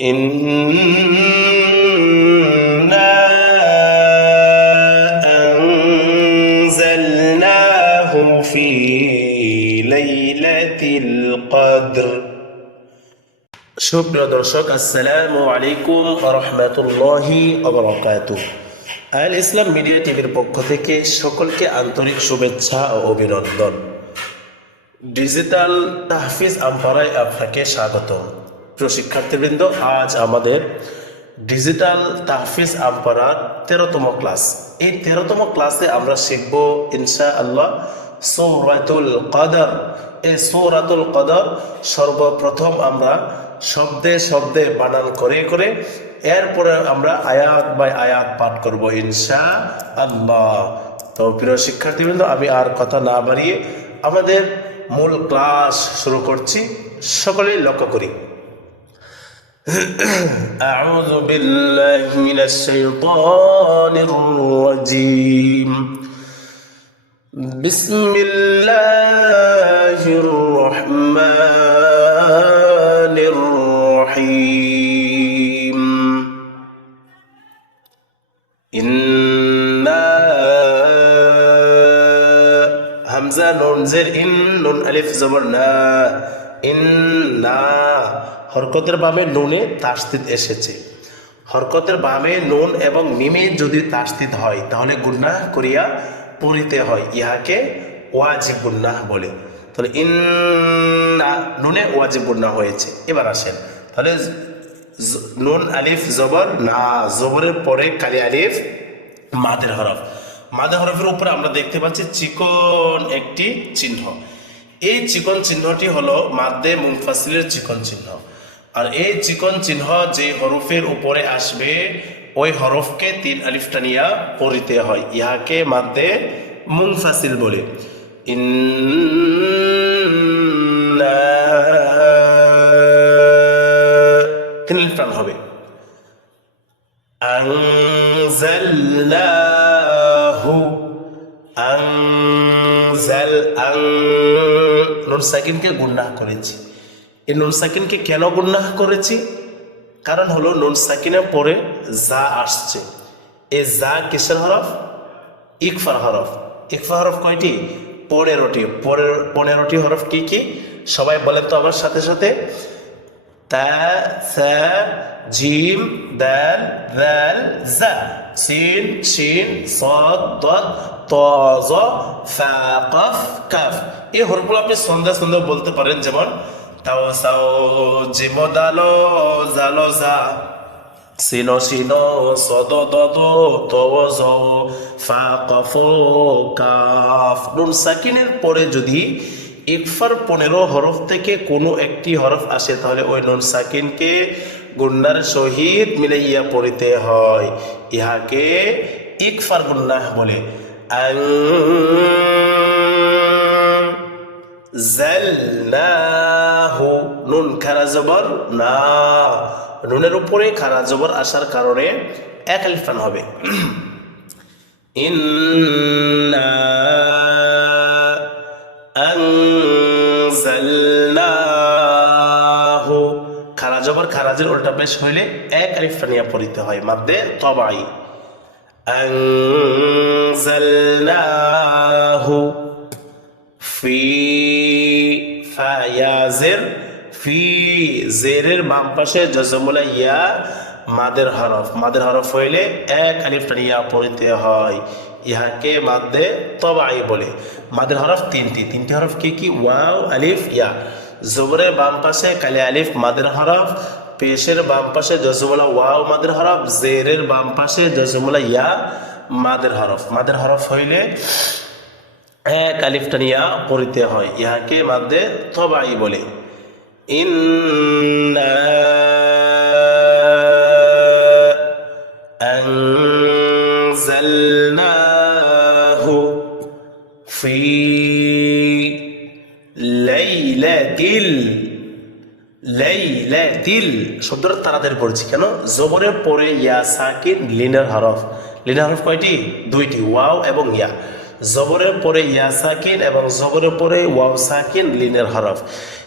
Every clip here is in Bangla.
إنا أنزلناه في ليلة القدر সুপ্রিয় দর্শক আসসালামু আলাইকুম রহমতুল্লাহি অবরকাতু আল ইসলাম মিডিয়া টিভির পক্ষ থেকে সকলকে আন্তরিক শুভেচ্ছা ও অভিনন্দন ডিজিটাল তাহফিজ আমপারায় আপনাকে স্বাগতম প্রিয় শিক্ষার্থীবৃন্দ, আজ আমাদের ডিজিটাল তাহফিজ আমপারার তেরোতম ক্লাস। এই তেরোতম ক্লাসে আমরা শিখব ইনশা আল্লাহ সৌরাতুল কদর। এই সৌরাতুল কদর সর্বপ্রথম আমরা শব্দে শব্দে বানান করে করে এরপরে আমরা আয়াত বাই আয়াত পাঠ করব ইনশা আল্লাহ তো প্রিয় শিক্ষার্থীবৃন্দ, আমি আর কথা না বাড়িয়ে আমাদের মূল ক্লাস শুরু করছি। সকলেই লক্ষ্য করি। أعوذ بالله من الشيطان الرجيم. بسم الله الرحمن الرحيم. إنا همزة نون زر إن نون ألف زبر نا. إنا হরকতের বামে নুনে তাস্তিত এসেছে। হরকতের বামে নুন এবং মিমে যদি তাস্তিত হয়, তাহলে গুন্নাহ করিয়া পড়িতে হয়। ইহাকে ওয়াজিব গুন্নাহ বলে। তাহলে ইন্না নুনে ওয়াজিব গুন্নাহ হয়েছে। এবার আসেন। তাহলে নুন, আলিফ, জবর, না, জবরের পরে কালি আলিফ, মাদের হরফ। মাদের হরফের উপরে আমরা দেখতে পাচ্ছি চিকন একটি চিহ্ন। এই চিকন চিহ্নটি হলো মাদ্দে মুনফাসিলের চিকন চিহ্ন। আর এই চিকন চিহ্ন যে হরফের উপরে আসবে, ওই হরফকে তিন আলিফটা নিয়া পড়িতে হয়। ইহাকে মাদ্দে মুনফাসিল বলে। তিন আলিফ হবে। আনজালনাহু, আনজাল আং করেছি। এই নুন সাকিনকে কেন গুন্নাহ করেছি? কারণ হলো নুন সাকিনের পরে যা আসছে, এ যা কিসের হরফ? ইকফার হরফ। ইকফা হরফ কয়টি? পনেরোটি পনেরোটি হরফ কি কি? সবাই বলেন তো আমার সাথে সাথে। জিম, দাল দাল, জা। সিন, শিন, সদ, দদ, ত, জ কাফ। এই হরফগুলো আপনি সন্ধ্যা সন্ধ্যা বলতে পারেন যেমন জালো জা সিনো সিনো সদ দদ তব জ ফা কফ। কাফ নুন সাকিনের পরে যদি ইকফার পনেরো হরফ থেকে কোনো একটি হরফ আসে, তাহলে ওই নুন সাকিনকে গুন্নার সহিত মিলাইয়া পড়িতে হয়। ইহাকে ইকফার গুন্নাহ বলে। আং জালনাহু নুন খারা জবর না নুনের উপরে খারা জবর আসার কারণে এক আলিফ টান হবে। ইন্না আনজালনাহু। খারা জবর খারাজের উল্টা পেশ হইলে এক আলিফ টানিয়া পড়িতে হয় মাদ্দে তবাই আনজালনাহু। ফায়াজের ফি জেরের বাম পাশে জজমুলা ইয়া, মাদের হরফ। মাদের হরফ হইলে এক আলিফ টানিয়া পড়িতে হয়। ইহাকে মাদ্দে তবাই বলে। মাদের হরফ তিনটি। তিনটি হরফ কি কি? ওয়াও, আলিফ, ইয়া। জবরে বাম পাশে কালি আলিফ, মাদের হরফ। পেশের বাম পাশে জজমুলা ওয়াও, মাদের হরফ। জেরের বাম পাশে জজমুলা ইয়া, মাদের হরফ। মাদের হরফ হইলে এক আলিফটা নিয়া পড়িতে হয়। ইহাকে মাদ্দে তবাই বলে। ইন্না আনজালনাহু ফি লাইলাতিল লাইলাতিল। শব্দটা তাড়াতাড়ি পড়ছি কেন? জবরের পরে ইয়া সাকিন, লিনের হরফ। লিনার হরফ কয়টি? দুইটি। ওয়াও এবং ইয়া। জবরের পরে ইয়া সাকিন এবং জবরের পরে ওয়াও সাকিন লিনের হরফ।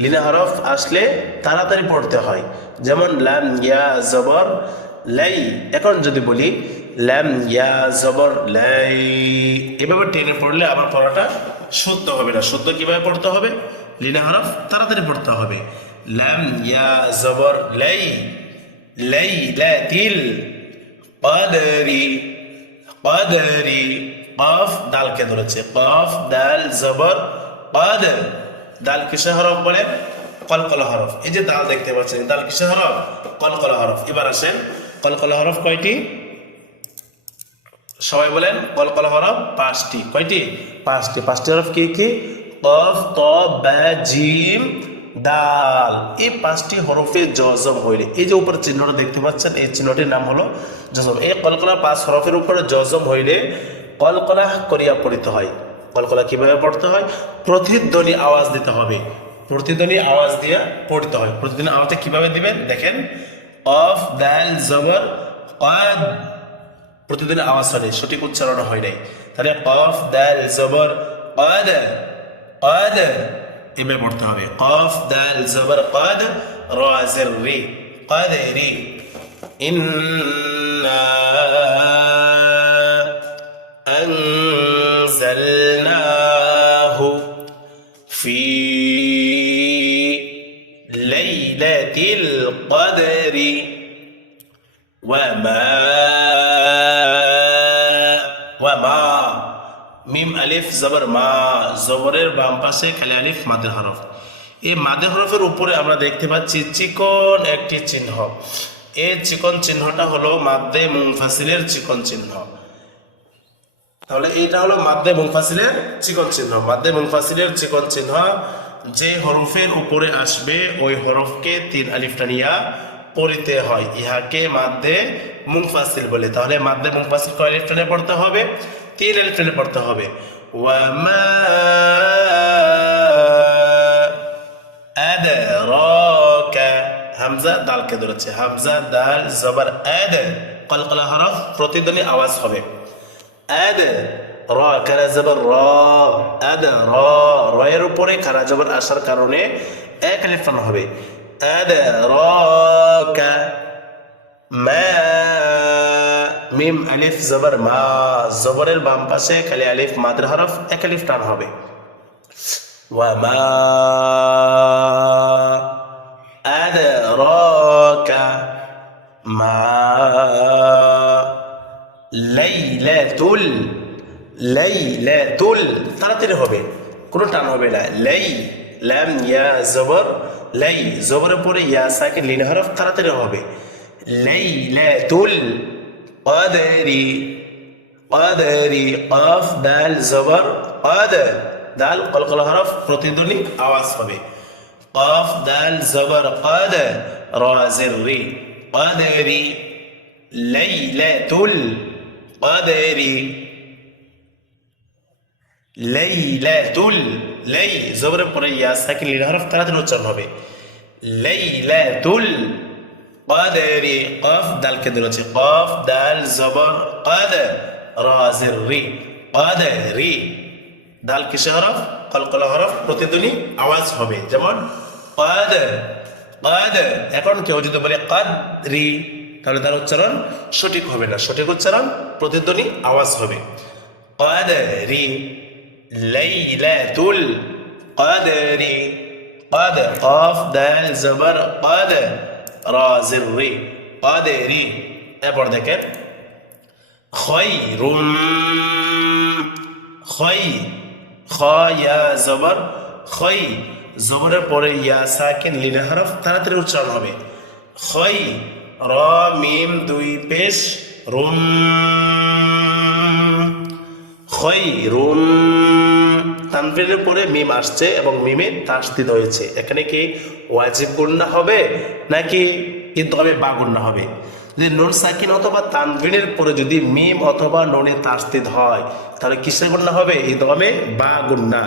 লিনের হরফ আসলে তাড়াতাড়ি পড়তে হয়। যেমন লাম, ইয়া, জবর, লাই। এখন যদি বলি, লাম, ইয়া, জবর, লাই। এভাবে টেনে পড়লে আমার পড়াটা শুদ্ধ হবে না। শুদ্ধ কীভাবে পড়তে হবে? লিনা হরফ তাড়াতাড়ি পড়তে হবে। লাম, ইয়া, জবর, লাই। লাই লাইলাতিল কদরি কদরি কফ দালকে ধরেছে? কফ দাল জবর কদ দাল কিসে হরফ বলে? কলকল হরফ। এই যে দাল দেখতে পাচ্ছেন দাল কিসে হরফ? কলকল হরফ। এবার আসেন, কলকল হরফ কয়টি? সবাই বলেন, কলকল হরফ পাঁচটি। কয়টি? পাঁচটি। পাঁচটি হরফ কি কি? কফ, ক, বা, জিম দাল এই পাঁচটি হরফে জজম হইলে, এই যে উপরে চিহ্নটা দেখতে পাচ্ছেন, এই চিহ্নটির নাম হলো জজম। এই কলকলা পাঁচ হরফের উপরে জজম হইলে কলকলা করিয়া পড়িতে হয়। কলকলা কীভাবে পড়তে হয়? প্রতিধ্বনি আওয়াজ দিতে হবে। প্রতিধ্বনি আওয়াজ দিয়ে পড়তে হয়। প্রতিদিন আওয়াজটা কীভাবে দিবেন? দেখেন। অফ দাল জবর কদ। প্রতিদিন আওয়াজ হয় সঠিক উচ্চারণ হয় নাই। তাহলে কফ দাল জবর কদ কদ। এভাবে পড়তে হবে। কফ দাল জবর কদ রাজের রি কদ রি ইন্না মা, মিম আলিফ, জবর মা, জবরের বাম পাশে খালি আলিফ, মাদের হরফ। এই মাদের হরফের উপরে আমরা দেখতে পাচ্ছি চিকন একটি চিহ্ন। এই চিকন চিহ্নটা হলো মাদ্দে মুংফাসিলের চিকন চিহ্ন। তাহলে এটা হলো মাদ্দে মুংফাসিলের চিকন চিহ্ন। মাদ্দে মুংফাসিলের চিকন চিহ্ন যে হরফের উপরে আসবে, ওই হরফকে তিন আলিফটা নিয়া পড়িতে হয়, ইহাকে মাদ্দে মুংফাসিল বলে। তাহলে মাদ্দে মুংফাসিল কয় ইলেকট্রনে পড়তে হবে? তিন ইলেকট্রনে পড়তে হবে। ওয়ামা আদরাকা, হামজা দালকে ধরেছে। হামজা দাল জবর আদ, কলকলা হরফ প্রতিধ্বনি আওয়াজ হবে। আদ, র, কারা জবর র? আদ, র, রয়ের উপরে খারা জবর আসার কারণে এক ইলেকট্রন হবে। আদ র কা মা মিম আলিফ জবর মা জবরের বাম পাশে খালি আলিফ মাদ্র হরফ এক আলিফ টান হবে وما أدراك ما লাইলাতুল লাইলাতুল তাড়াতাড়ি হবে কোনো টান হবে না লাই লাম ইয়া জবর, লাই জবরের পরে ইয়া সাকিন লিন হরফ তাড়াতাড়ি হবে। লাইলাতুল কদরি কদরি, কফ, দাল, জবর কদর দাল, কলকল হরফ প্রতিধ্বনি আওয়াজ হবে। কফ, দাল, জবর কদর রাজের রি, কদরি, লাইলাতুল লাইলাতুল লাই জবরের পরে ইয়া সাকিন লিন হরফ তাড়াতাড়ি উচ্চারণ হবে। লাইলাতুল কদরি, কফ দালকে ধরেছে কফ, দাল, জবর কদর রাজের রি, কদরি। দাল কিসে হরফ? কলকলা হরফ, প্রতিধ্বনি আওয়াজ হবে। যেমন, কদ কদ। এখন কেউ যদি বলে কাদরি তাহলে তার উচ্চারণ সঠিক হবে না। সঠিক উচ্চারণ প্রতিধ্বনি আওয়াজ হবে। কদরি লাইলাতুল কদরি قد قاف دال زبر قد را زري قدري এরপর দেখেন খৈরুম খৈ খ ইয়া জবর খৈ জবরের পরে ইয়া সাকিন লিনা হরফ তাড়াতাড়ি উচ্চারণ হবে খৈ র মিম দুই পেশ রুম খৈ রুম তানভীরের পরে মিম আসছে এবং মিমে তাসদিদ হয়েছে। এখানে কি ওয়াজিব গুন্না হবে নাকি ইদগমে বা গুন্না হবে? যদি নুন সাকিন অথবা তানভিনের পরে যদি মিম অথবা নুনে তাসদিদ হয়, তাহলে কিসের গুন্না হবে? ইদগমে বা গুন্না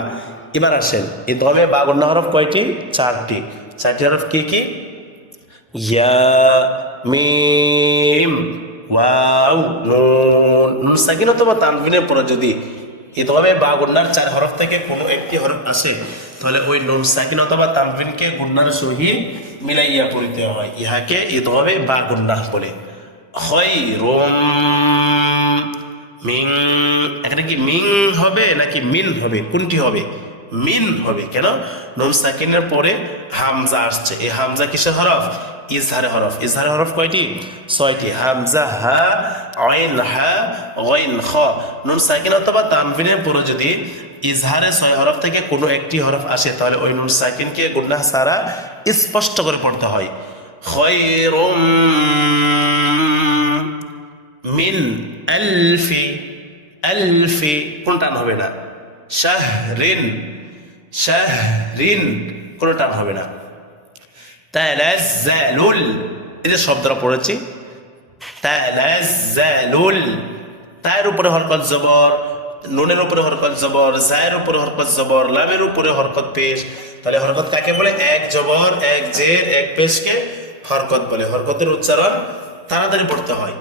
এবার আসেন ইদগমে বা গুন্না হরফ কয়টি? চারটি। চারটি হরফ কি কি? ইয়া, মিম। ওয়াও নুন সাকিন অথবা তানভিনের পরে যদি ইদগামে বা গুন্নার চার হরফ থেকে কোনো একটি হরফ আসে, তাহলে ওই নুন সাকিন অথবা তানবিনকে গুন্নার সহিত মিলাইয়া পড়িতে হয়। ইহাকে ইদগামে বা গুন্নাহ বলে। খৈরুম মিং, এখানে কি মিং হবে নাকি মিন হবে? কোনটি হবে? মিন হবে। কেন? নুন সাকিনের পরে হামজা আসছে। এই হামজা কিসের হরফ? ইজহারে হরফ। ইজহারে হরফ কয়টি? ছয়টি। হামজা, হা, আইন, হা, গইন, খ। নুন, সাকিন অথবা তানবিনের পরে যদি ইজহারে ছয় হরফ থেকে কোনো একটি হরফ আসে, তাহলে ওই নুন সাকিনকে গুন্নাহ সারা স্পষ্ট করে পড়তে হয়। খৈরুম মিন আলফি আলফি কোন টান হবে না। শাহরিন শাহরিন কোনো টান হবে না। তানাজ্জালুল এই যে শব্দটা পড়েছি। তানাজ্জালুল তায়ের উপরে হরকত জবর, নুনের উপরে হরকত জবর, জায়ের উপরে হরকত জবর, লামের উপরে হরকত পেশ। তাহলে হরকত কাকে বলে? এক জবর, এক জের, এক পেশকে হরকত বলে। হরকতের উচ্চারণ তাড়াতাড়ি পড়তে হয়।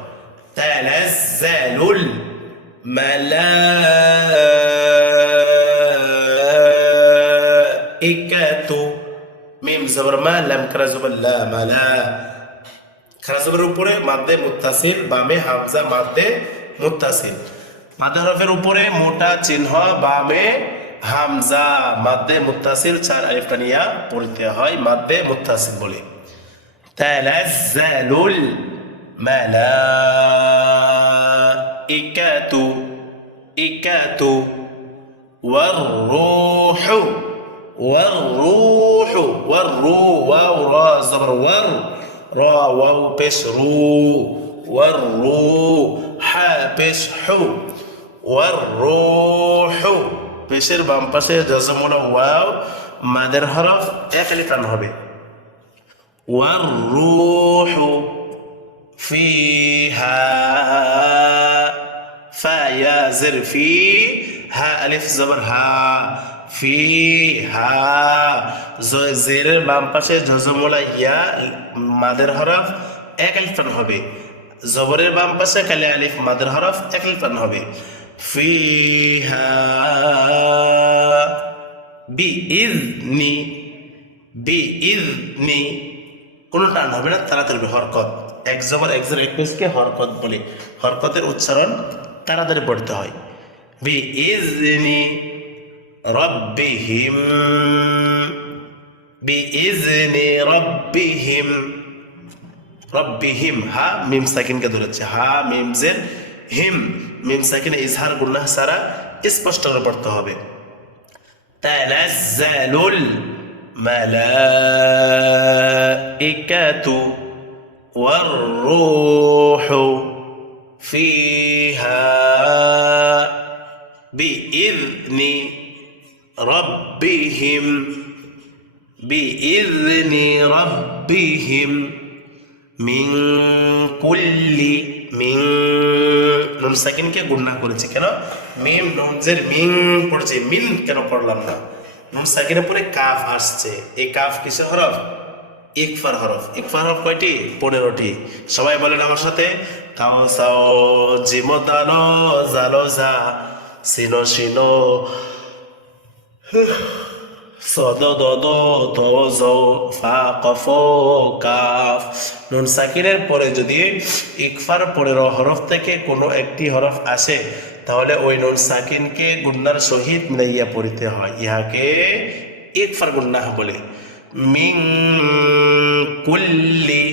তানাজ্জালুল মালাইকাতু মিম জবর মা লাম করা জবর লা মালা খারা জবরের উপরে মাদ্দে মুত্তাসিল বামে হামজা মাদ্দে মুত্তাসিল মাদ্দে হরফের উপরে মোটা চিহ্ন বামে হামজা মাদ্দে মুত্তাসিল চার আলিফটা নিয়া পড়তে হয় মাদ্দে মুত্তাসিল বলে তানাজ্জালুল মালাইকাতু ইকাতু والروح والروح والرو واو را زبر ور را واو بش رو والرو حا بش حو والروح পেশের বাম পাশে জজমুল ওয়াও মাদের হরফ এক লিটান হবে والروح فيها فيا زر في ها ألف زبر ها ফিহা জেরের বাম পাশে জজমলা ইয়া মাদের হরফ এক আলিফান হবে। জবরের বাম পাশে কালে আলিফ, মাদের হরফ এক আলিফান হবে। ফি হা বি ইজ নি বি ইজ নি কোনো টান হবে না তাড়াতাড়ি হরকত। এক জবর, এক জোর, এক পেজকে হরকত বলে। হরকতের উচ্চারণ তাড়াতাড়ি পড়তে হয়। বি ইজনি রব্বিহিম বি ইজনি রব্বিহিম রব্বিহিম হা মিম সাকিনকে ধরেছে হা মিম জের হিম মিম সাকিনে ইজহার গুন্নাহ সারা স্পষ্ট করে পড়তে হবে تنزل الملائكة والروح فيها بإذن ربهم بإذن ربهم মিং কুল্লি মিং নুন সাকিনকে গুণনা করেছি কেন মিম নুনজের মিং পড়ছে মিন কেন পড়লাম না নুন সাকিনের পরে কাফ আসছে এই কাফ কিসের হরফ ইকফার হরফ ইকফার হরফ কয়টি পনেরোটি সবাই বলেন আমার সাথে কাও সাও জিমো দালো জালো যা সিনো সিনো সদ দদ তজ কফ নুন সাকিনের পরে যদি ইকফার পরের হরফ থেকে কোনো একটি হরফ আসে, তাহলে ওই নুন সাকিনকে গুন্নার সহিত মিলাইয়া পড়িতে হয়। ইহাকে ইকফার গুন্নাহ বলে। মিং কুল্লি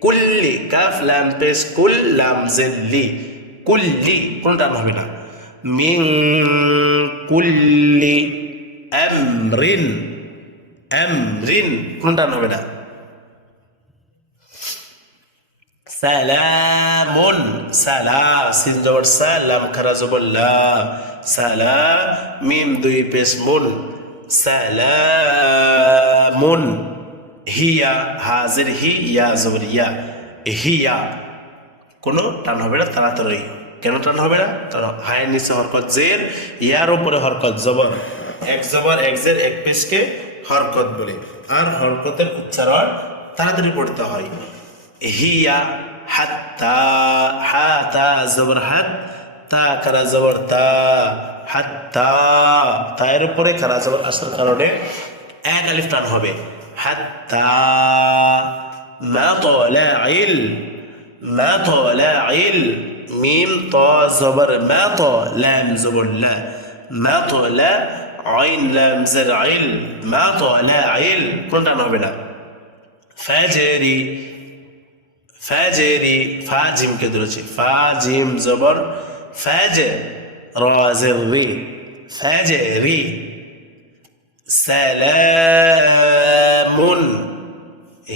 কুল্লি, কাফ, লাম, পেশ, কুল, লাম জেল্লি কুল্লি, কোনটা হবে না? মিং কুল্লি আমরিন আমরিন কোনটা না সালামুন সালা সিন জবর সালাম সালা মিম দুই মুন সালামুন হিয়া হাজির হি ইয়া জবর ইয়া হিয়া কোনো টান হবে না তাড়াতাড়ি কেন টান হবে না কারণ হায়ের নিচে হরকত জের ইয়ার উপরে হরকত জবর এক জবর এক জের, এক পেশকে হরকত বলে। আর হরকতের উচ্চারণ তাড়াতাড়ি পড়তে হয়। হিয়া হাত্তা, হাতা, জবর হাত, তা করা জবর তা, হাত্তা, তায়ের উপরে কারা জবর আসার কারণে এক আলিফ টান হবে। হাত্তা, মা তলাইল মা তলাইল মিম ত জবর, মা ত লাম জবর লা, মা তলা আইন লাম জের আইল মা তলাইল কোনটা হবে না ফাজরি ফাজরি ফাজিম কে ধরেছি ফাজিম জবর ফাজ রাজের রি ফাজরি সালামুন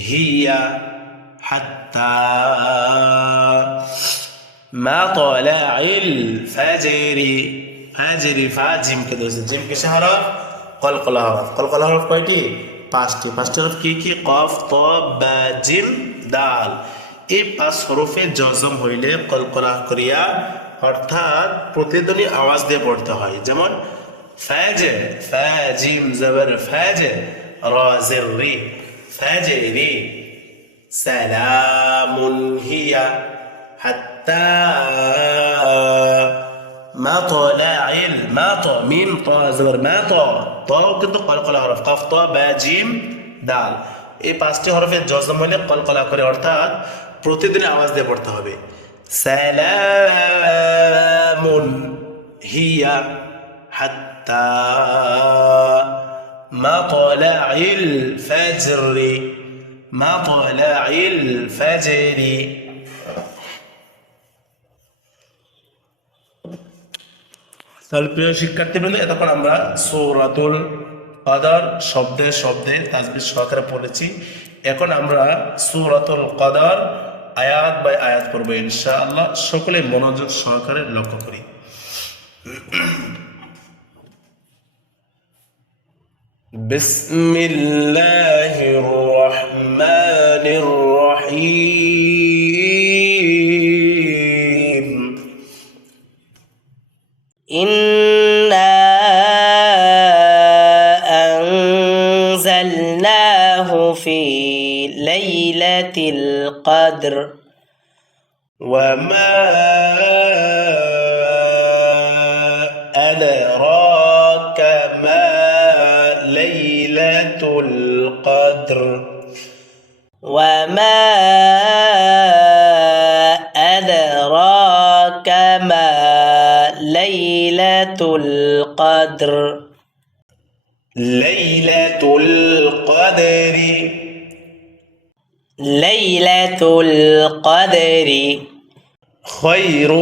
হিয়া হাত্তা মা তলাইল ফাজরি ফাজরি ফাজিম কে ধরেছি। জিম কিসে হরফ কলকলা হরফ। কলকলা হরফ কয়টি? পাঁচটি। পাঁচটি হরফ কি কি? কফ, ত, বা, জিম, দাল। এই পাঁচ হরফে জজম হইলে কলকলা করিয়া অর্থাৎ প্রতিধ্বনি আওয়াজ দিয়ে পড়তে হয়। যেমন ফাজে ফাজিম জবর ফাজে রাজের রি। ফাজে রি। সালামুন হিয়া হাত্তা ما طلع ما ط ميم ط زبر ما ط ط কিন্তু কলকলা হরফ কফ ত বা জিম দাল এই পাঁচটি হরফের জজম হলে কলকলা করে অর্থাৎ প্রতিদিন আওয়াজ দিয়ে পড়তে হবে সালামুন হিয়া হাত্তা مطلع الفجر مطلع الفجر তাহলে প্রিয় শিক্ষার্থীবৃন্দ এতক্ষণ আমরা সৌরাতুল কদর শব্দে শব্দে তাজবির সহকারে পড়েছি এখন আমরা সৌরাতুল কদর আয়াত বাই আয়াত করবো ইনশাআল্লাহ সকলে মনোযোগ সহকারে লক্ষ্য করি بسم الله الرحمن الرحيم ليلة القدر. وما أدراك ما ليلة القدر. وما أدراك ما ليلة القدر. ليلة القدر. خير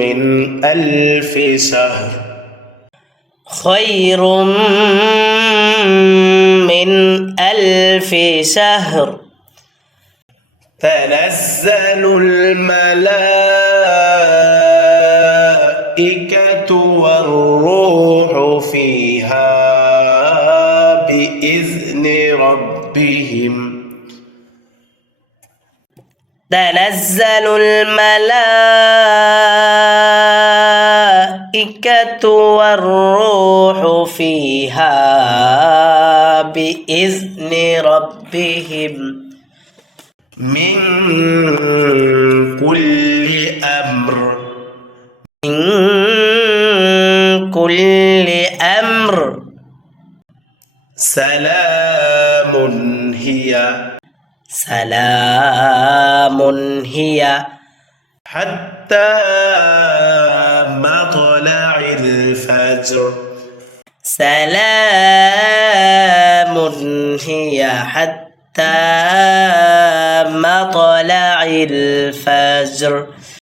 من ألف شهر خير من ألف شهر تنزل الملائكة والروح فيها بإذن ربهم. تنزل الملائكة والروح فيها بإذن ربهم. من كل أمر. من كل أمر. سلام هي. سلام هي. حتى مطلع الفجر. سلام هي. حتى مطلع الفجر.